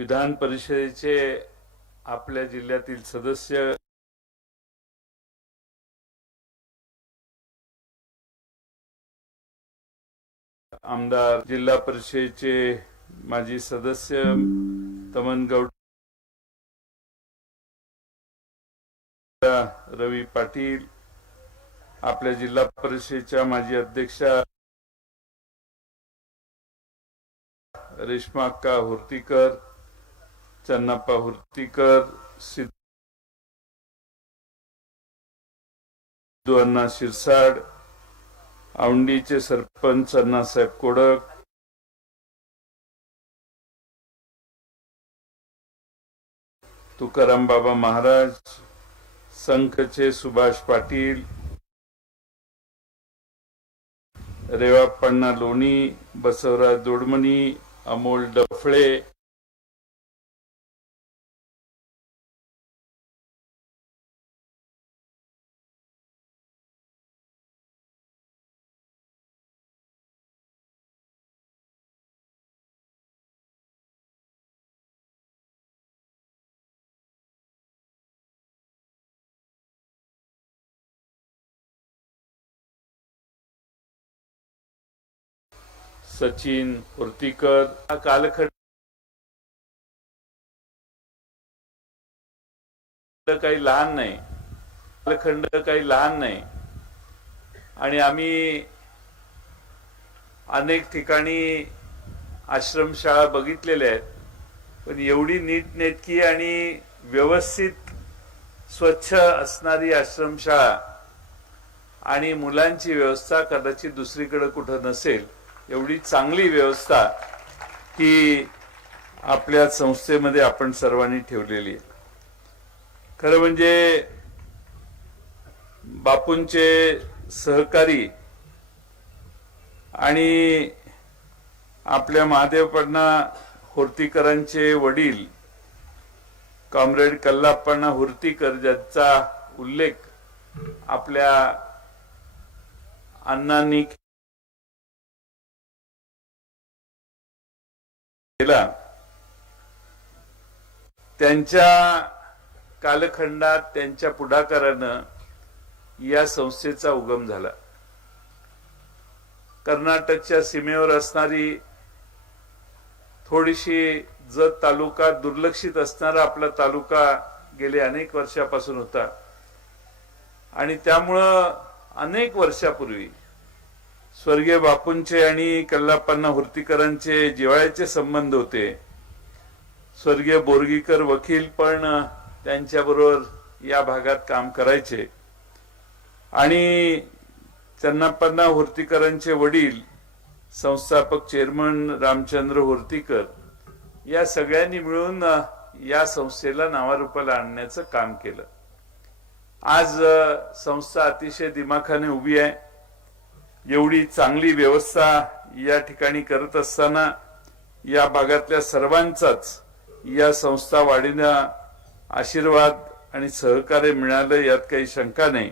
विधान परिषदेचे आपल्या जिल्ह्यातील सदस्य आमदार जिल्हा परिषदेचे माजी सदस्य तमनगौड रवी पाटील आपल्या जिल्हा परिषदेच्या माजी अध्यक्षा रेश्माक्का हुर्तीकर त्यांना हुर्तीकर सिद्धू अण्णा शिरसाड औंडीचे सरपंच अण्णासाहेब कोडक तुकाराम बाबा महाराज संखचे सुभाष पाटील रेवाप्पण्णा लोणी बसवराज दोडमणी अमोल डफळे सचिन उर्तीकर हा कालखंड काही लहान नाही. कालखंड काही लहान नाही. आणि आम्ही अनेक ठिकाणी आश्रमशाळा बघितलेल्या आहेत. पण एवढी नीटनेटकी आणि व्यवस्थित स्वच्छ असणारी आश्रमशाळा आणि मुलांची व्यवस्था कदाचित दुसरीकडे कुठं नसेल एवढी चांगली व्यवस्था ही आपल्या संस्थेमध्ये आपण सर्वांनी ठेवलेली आहे. खरं म्हणजे बापूंचे सहकारी आणि आपल्या महादेवपण्णा हुर्तीकरांचे वडील कॉम्रेड कल्लाप्पण्णा हुर्तीकर ज्यांचा उल्लेख आपल्या अण्णांनी केला. त्यांच्या कालखंडात त्यांच्या पुढाकारानं या संस्थेचा उगम झाला. कर्नाटकच्या सीमेवर असणारी थोडीशी जत तालुका दुर्लक्षित असणारा आपला तालुका गेले अनेक वर्षापासून होता. आणि त्यामुळं अनेक वर्षापूर्वी स्वर्गीय बापूंचे आणि कल्लाप्पांना हुर्तीकरांचे जिव्हाळ्याचे संबंध होते. स्वर्गीय बोरगीकर वकील पण त्यांच्याबरोबर या भागात काम करायचे. आणि चन्नाप्पांना हुर्तीकरांचे वडील संस्थापक चेअरमन रामचंद्र हुर्तीकर या सगळ्यांनी मिळून या संस्थेला नावारूपाला आणण्याचं काम केलं. आज संस्था अतिशय दिमाखाने उभी आहे. एवढी चांगली व्यवस्था या ठिकाणी करत असताना या भागातल्या सर्वांचाच या संस्था वाढीनं आशीर्वाद आणि सहकार्य मिळालं यात काही शंका नाही.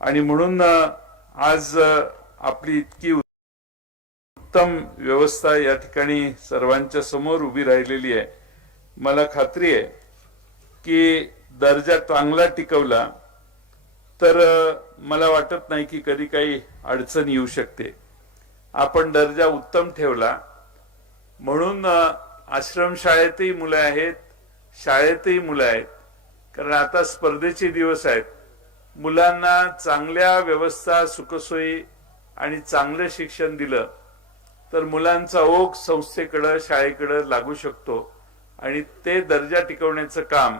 आणि म्हणून आज आपली इतकी उत्तम व्यवस्था या ठिकाणी सर्वांच्या समोर उभी राहिलेली आहे. मला खात्री आहे की दर्जा चांगला टिकवला तर मला वाटत नाही की कधी काही अडचण येऊ शकते. आपण दर्जा उत्तम ठेवला. म्हणून आश्रमशाळेतही मुलं आहेत शाळेतही मुलं आहेत. कारण आता स्पर्धेचे दिवस आहेत. मुलांना चांगल्या व्यवस्था सुखसोयी आणि चांगलं शिक्षण दिलं तर मुलांचा ओघ संस्थेकडं शाळेकडं लागू शकतो. आणि ते दर्जा टिकवण्याचं काम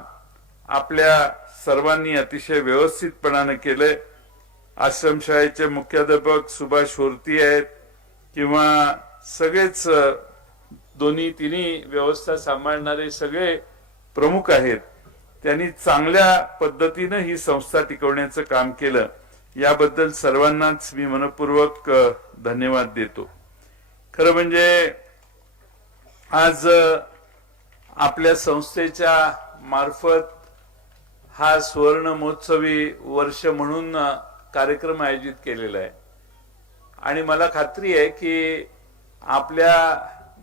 आपल्या सर्वांनी अतिशय व्यवस्थितपणानं केलंय. आश्रमशाळेचे मुख्याध्यापक सुभाष होरती आहेत किंवा सगळेच दोन्ही तिन्ही व्यवस्था सांभाळणारे सगळे प्रमुख आहेत. त्यांनी चांगल्या पद्धतीनं ही संस्था टिकवण्याचं काम केलं. याबद्दल सर्वांनाच मी मनपूर्वक धन्यवाद देतो. खरं म्हणजे आज आपल्या संस्थेच्या मार्फत हा सुवर्ण महोत्सवी वर्ष म्हणून कार्यक्रम आयोजित केलेला आहे. आणि मला खात्री आहे की आपल्या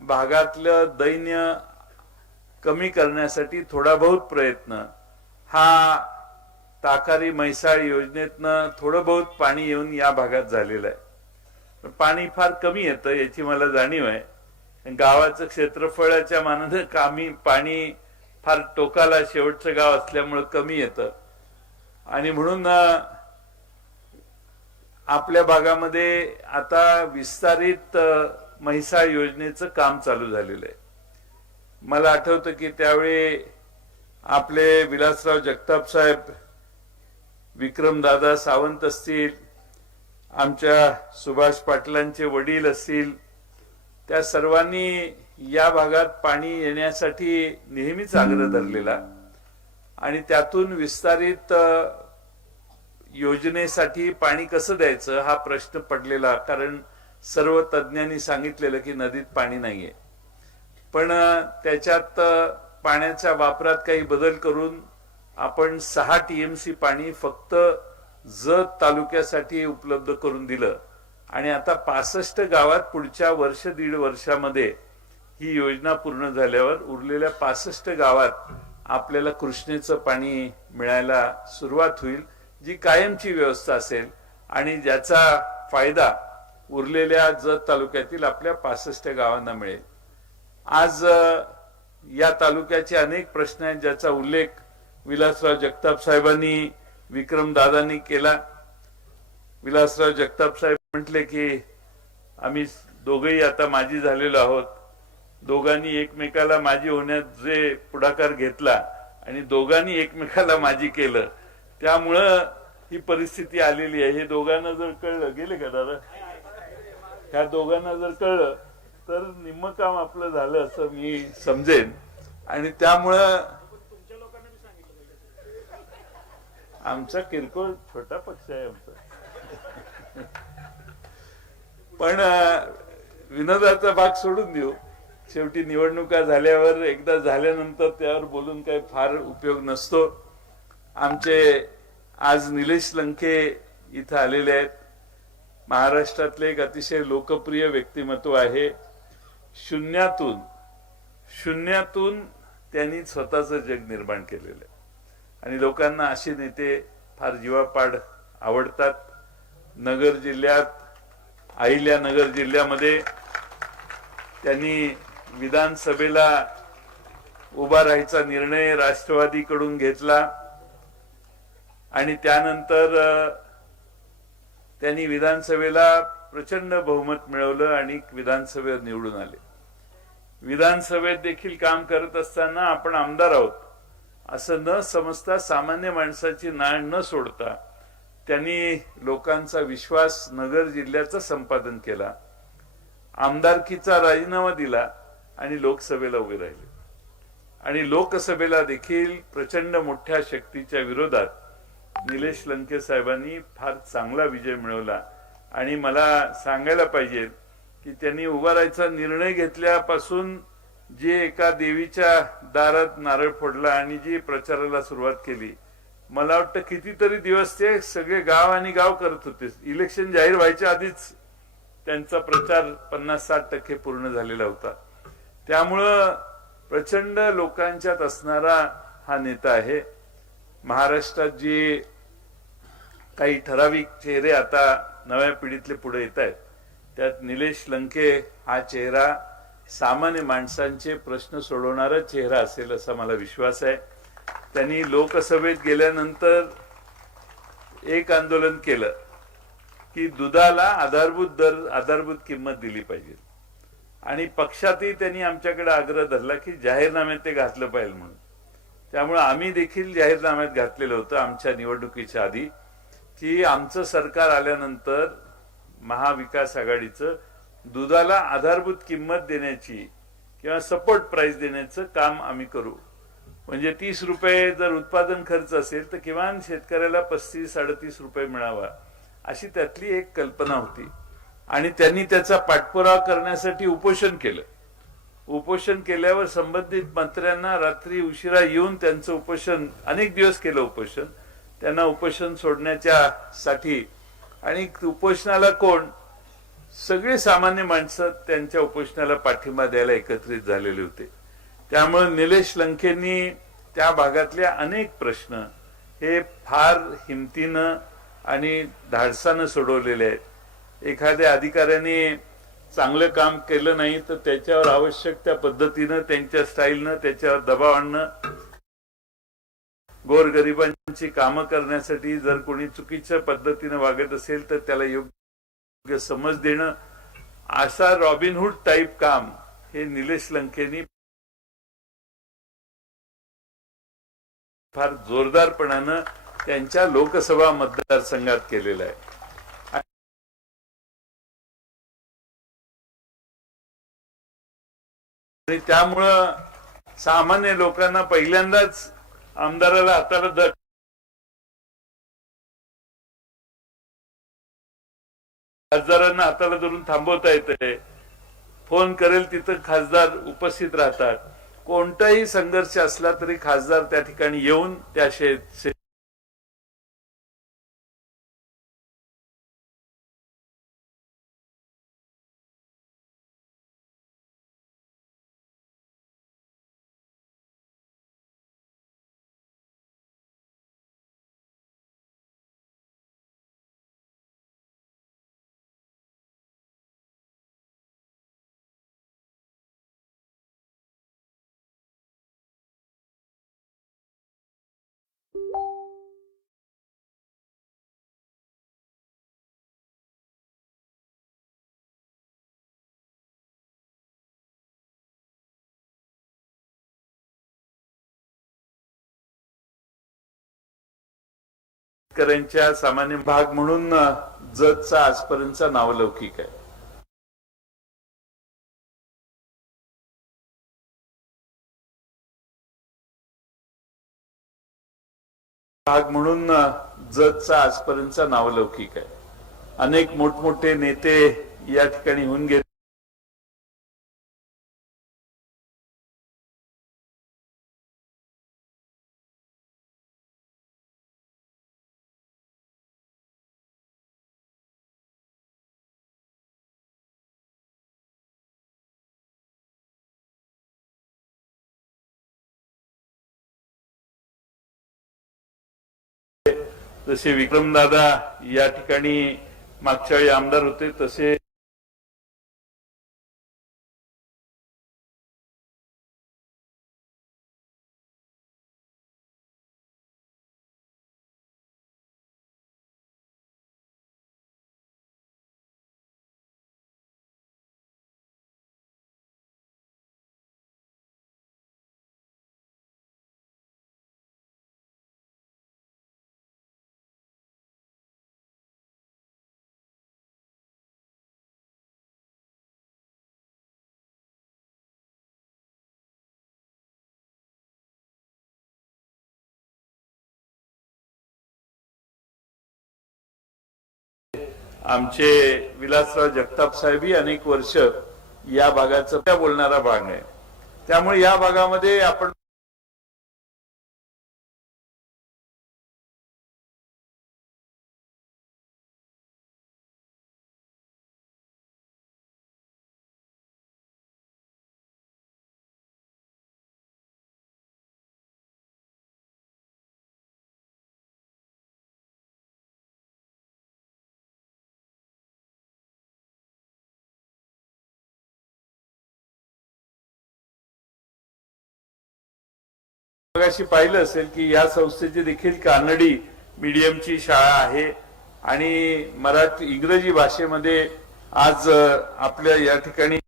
भागातलं दैन्य कमी करण्यासाठी थोडा बहुत प्रयत्न हा ताकारी म्हैसाळ योजनेतनं थोडं बहुत पाणी येऊन या भागात झालेलं आहे. पाणी फार कमी येतं याची मला जाणीव आहे. गावाचं क्षेत्रफळाच्या मानानं कामी पाणी फार टोकाला शेवटचं गाव असल्यामुळं कमी येतं. आणि म्हणून आपल्या भागामध्ये आता विस्तारित म्हैसाळ योजनेचं काम चालू झालेलं आहे. मला आठवतं की त्यावेळी आपले विलासराव जगताप साहेब विक्रमदादा सावंत असतील आमच्या सुभाष पाटलांचे वडील असतील त्या सर्वांनी या भागात पाणी येण्यासाठी नेहमीच आग्रह धरलेला. आणि त्यातून विस्तारित योजनेसाठी पाणी कसं द्यायचं हा प्रश्न पडलेला कारण सर्व तज्ज्ञांनी सांगितलेलं की नदीत पाणी नाहीये. पण त्याच्यात पाण्याच्या वापरात काही बदल करून आपण सहा टीएमसी पाणी फक्त जत तालुक्यासाठी उपलब्ध करून दिलं. आणि आता पासष्ट गावात पुढच्या वर्ष दीड वर्षामध्ये ही योजना पूर्ण झाल्यावर उरलेल्या पासष्ट गावात आपल्याला कृष्णेचं पाणी मिळायला सुरुवात होईल जी कायमची व्यवस्था असेल आणि ज्याचा फायदा उरलेल्या जत तालुक्यातील आपल्या पासष्ट गावांना मिळेल. आज या तालुक्याचे अनेक प्रश्न आहेत ज्याचा उल्लेख विलासराव जगताप साहेबांनी विक्रम दादांनी केला. विलासराव जगताप साहेब म्हटले की आम्ही दोघही आता माजी झालेलो आहोत. दोघांनी एकमेकाला माजी होण्यात जे पुढाकार घेतला आणि दोघांनी एकमेकाला माजी केलं त्यामुळं ही परिस्थिती आलेली आहे. हे दोघांना जर कळलं गेले का दादा? ह्या दोघांना जर कळलं तर निम्म काम आपलं झालं असं मी समजेन. आणि त्यामुळं आमचा किरकोळ छोटा पक्ष आहे आमचा. पण विनोदाचा भाग सोडून देऊ. शेवटी निवडणुका झाल्यावर एकदा झाल्यानंतर त्यावर बोलून काही फार उपयोग नसतो. आमचे आज निलेश लंके इथं आलेले आहेत. महाराष्ट्रातले एक अतिशय लोकप्रिय व्यक्तिमत्व आहे. शून्यातून शून्यातून त्यांनी स्वतःचं जग निर्माण केलेलं आहे. आणि लोकांना असे नेते फार जीवापाड आवडतात. नगर जिल्ह्यात आहिल्या नगर जिल्ह्यामध्ये त्यांनी विधानसभेला उभा राहायचा निर्णय राष्ट्रवादीकडून घेतला. आणि त्यानंतर त्यांनी विधानसभेला प्रचंड बहुमत मिळवलं आणि विधानसभेवर निवडून आले. विधानसभेत देखील काम करत असताना आपण आमदार आहोत. असं न समजता सामान्य माणसाची नाळ न सोडता त्यांनी लोकांचा विश्वास नगर जिल्ह्याचं संपादन केला. आमदारकीचा राजीनामा दिला. आणि लोकसभेला उभे राहिले. आणि लोकसभेला देखील प्रचंड मोठ्या शक्तीच्या विरोधात निलेश लंके साहेबांनी फार चांगला विजय मिळवला. आणि मला सांगायला पाहिजे की त्यांनी उभा राहायचा निर्णय घेतल्यापासून जे एका देवीच्या दारात नारळ फोडला आणि जी प्रचाराला सुरुवात केली मला वाटतं कितीतरी दिवस ते सगळे गाव आणि गाव करत होते. इलेक्शन जाहीर व्हायच्या आधीच त्यांचा प्रचार पन्नास साठ टक्के पूर्ण झालेला होता. त्यामुळं प्रचंड लोकांच्यात असणारा हा नेता आहे. महाराष्ट्रात जे काही ठराविक चेहरे आता नव्या पिढीतले पुढे येत आहेत त्यात निलेश लंके हा चेहरा सामान्य माणसांचे प्रश्न सोडवणारा चेहरा असेल असा मला विश्वास आहे. त्यांनी लोकसभेत गेल्यानंतर एक आंदोलन केलं की दुधाला आधारभूत दर आधारभूत किंमत दिली पाहिजे. आणि पक्षातही त्यांनी आमच्याकडे आग्रह धरला की जाहीरनाम्यात ते घातलं पाहिजे म्हणून. त्यामुळे आम्ही देखील जाहीरनाम्यात घातलेलं होतं आमच्या निवडणुकीच्या आधी की आमचं सरकार आल्यानंतर महाविकास आघाडीचं दुधाला आधारभूत किंमत देण्याची किंवा सपोर्ट प्राईस देण्याचं काम आम्ही करू. म्हणजे तीस रुपये जर उत्पादन खर्च असेल तर किमान शेतकऱ्याला पस्तीस साडेतीस रुपये मिळावा अशी त्यातली एक कल्पना होती. आणि त्यांनी त्याचा पाठपुरावा करण्यासाठी उपोषण केलं. उपोषण केल्यावर संबंधित मंत्र्यांना रात्री उशिरा येऊन त्यांचं उपोषण अनेक दिवस केलं उपोषण. त्यांना उपोषण सोडण्याच्या साठी. आणि उपोषणाला कोण? सगळे सामान्य माणसं त्यांच्या उपोषणाला पाठिंबा द्यायला एकत्रित झालेले होते. त्यामुळे निलेश लंकेंनी त्या भागातले अनेक प्रश्न हे फार हिमतीनं आणि धाडसानं सोडवलेले आहेत. एखाद्या अधिकाऱ्याने चांगलं काम केलं नाही तर त्याच्यावर आवश्यक त्या पद्धतीनं त्यांच्या स्टाईलनं त्याच्यावर दबाव आणणं गोरगरिबांची कामं करण्यासाठी जर कोणी चुकीच्या पद्धतीनं वागत असेल तर त्याला योग्य समज देणं. असा रॉबिनहुड टाईप काम हे निलेश लंकेनी फार जोरदारपणानं त्यांच्या लोकसभा मतदारसंघात केलेलं आहे. आणि त्यामुळं सामान्य लोकांना पहिल्यांदाच आमदाराला हाताला दर खासदारांना हाताला धरून थांबवता येते फोन करेल तिथं खासदार उपस्थित राहतात. कोणताही संघर्ष असला तरी खासदार त्या ठिकाणी येऊन त्या शे शेतकऱ्यांच्या सामान्य भाग म्हणून जतचा आजपर्यंतचा नावलौकिक आहे. भाग म्हणून जतचा आजपर्यंतचा नावलौकिक आहे. अनेक मोठमोठे नेते या ठिकाणी होऊन गेले. जसे विक्रमदादा या ठिकाणी मागच्या वेळी आमदार होते तसे आमचे विलासराव जगताप साहेबही अनेक वर्ष या भागाचा त्या बोलणारा भाग आहे. त्यामुळे या भागामध्ये आपण मगाशी पाहिलं असेल की या संस्थेची देखील कानडी मीडियमची शाळा आहे आणि मराठी इंग्रजी भाषेमध्ये आज आपल्या या ठिकाणी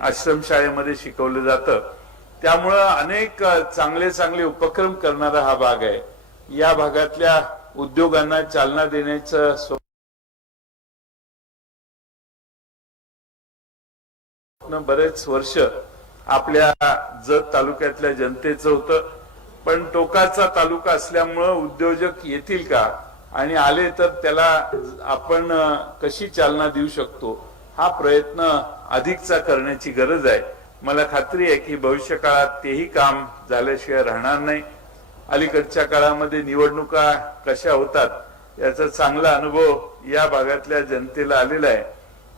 आश्रमशाळेमध्ये शिकवलं जातं. त्यामुळं अनेक चांगले चांगले उपक्रम करणारा हा भाग आहे. या भागातल्या उद्योगांना चालना देण्याचं स्वप्न बरेच वर्ष आपल्या जत तालुक्यातल्या जनतेचं होतं. पण टोकाचा तालुका असल्यामुळं उद्योजक येतील का? आणि आले तर त्याला आपण कशी चालना देऊ शकतो? हा प्रयत्न अधिकचा करण्याची गरज आहे. मला खात्री आहे की भविष्य काळात तेही काम झाल्याशिवाय राहणार नाही. अलीकडच्या काळामध्ये निवडणुका कशा होतात याचा चांगला अनुभव या भागातल्या जनतेला आलेला आहे.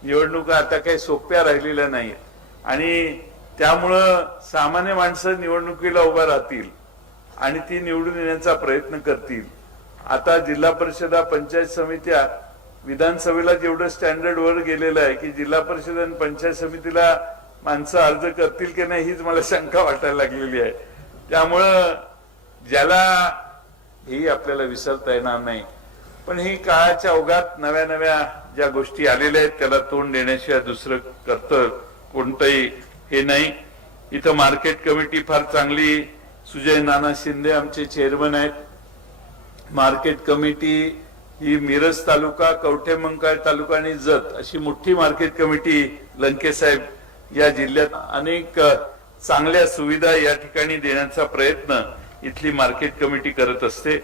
निवडणुका आता काही सोप्या राहिलेल्या नाही आणि त्यामुळं सामान्य माणसं निवडणुकीला उभा राहतील आणि ती निवडून येण्याचा प्रयत्न करतील. आता जिल्हा परिषदा पंचायत समित्या विधानसभेला जेवढं स्टँडर्ड वर गेलेलं आहे की जिल्हा परिषद आणि पंचायत समितीला माणसं अर्ज करतील की नाही हीच मला शंका वाटायला लागलेली आहे. त्यामुळं ज्याला ही आपल्याला विसरता येणार नाही पण ही काळाच्या अवघात नव्या नव्या ज्या गोष्टी आलेल्या आहेत त्याला तोंड देण्याशिवाय दुसरं करतं कोणतंही हे नाही. इथं मार्केट कमिटी फार चांगली सुजय नाना शिंदे आमचे चेअरमन आहेत. मार्केट कमिटी ही मिरज तालुका कवठे मंकाळ तालुका आणि जत अशी मोठी मार्केट कमिटी लंकेसाहेब या जिल्ह्यात अनेक चांगल्या सुविधा या ठिकाणी देण्याचा प्रयत्न इथली मार्केट कमिटी करत असते.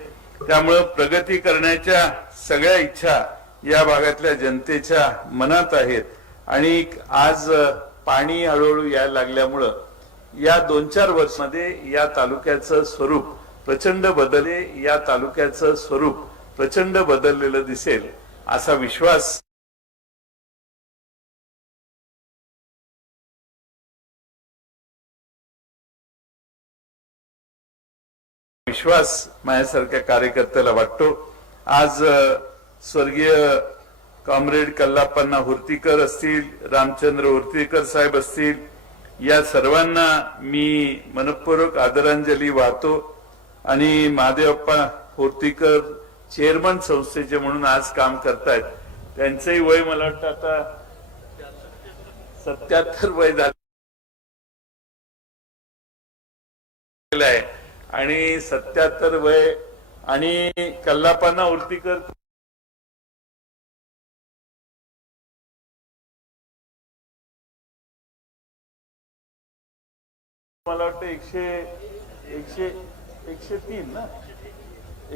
त्यामुळं प्रगती करण्याच्या सगळ्या इच्छा या भागातल्या जनतेच्या मनात आहेत. आणि आज पाणी हळूहळू यायला लागल्यामुळं या दोन चार वर्षामध्ये या तालुक्याचं स्वरूप प्रचंड बदले या तालुक्याचं स्वरूप प्रचंड बदललेलं दिसेल असा विश्वास विश्वास माझ्यासारख्या कार्यकर्त्याला वाटतो. आज स्वर्गीय कॉम्रेड कल्लाप्पांना हुर्तीकर असतील रामचंद्र हुर्तीकर साहेब असतील या सर्वांना मी मनपूर्वक आदरांजली वाहतो. आणि महादेवप्पा हुर्तीकर चेअरमन संस्थेचे म्हणून आज काम करतायत त्यांचंही वय मला वाटतं आता सत्याहत्तर वय झालेलं आहे. आणि सत्याहत्तर वय आणि कल्लापांना उर्तीकर मला वाटतं एकशे एकशे एकशे तीन ना?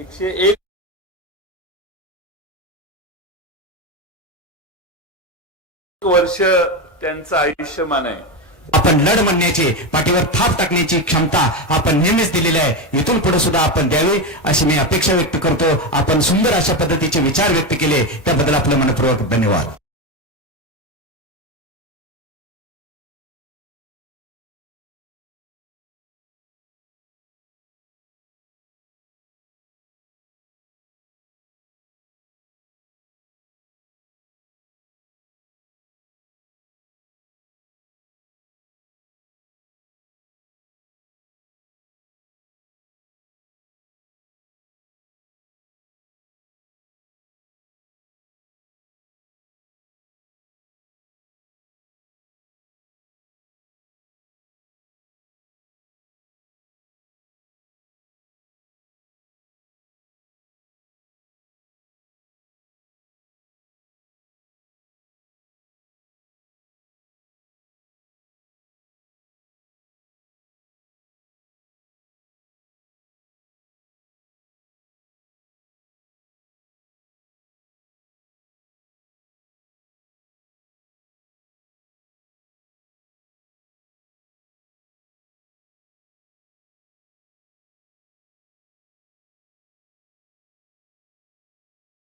एकशे एक वर्ष त्यांचं आयुष्यमान आहे. आपण लढ म्हणण्याची पाठीवर थाप टाकण्याची क्षमता आपण नेहमीच दिलेली आहे. इथून पुढे सुद्धा आपण द्यावी अशी मी अपेक्षा व्यक्त करतो. आपण सुंदर अशा पद्धतीचे विचार व्यक्त केले त्याबद्दल आपलं मनपूर्वक धन्यवाद.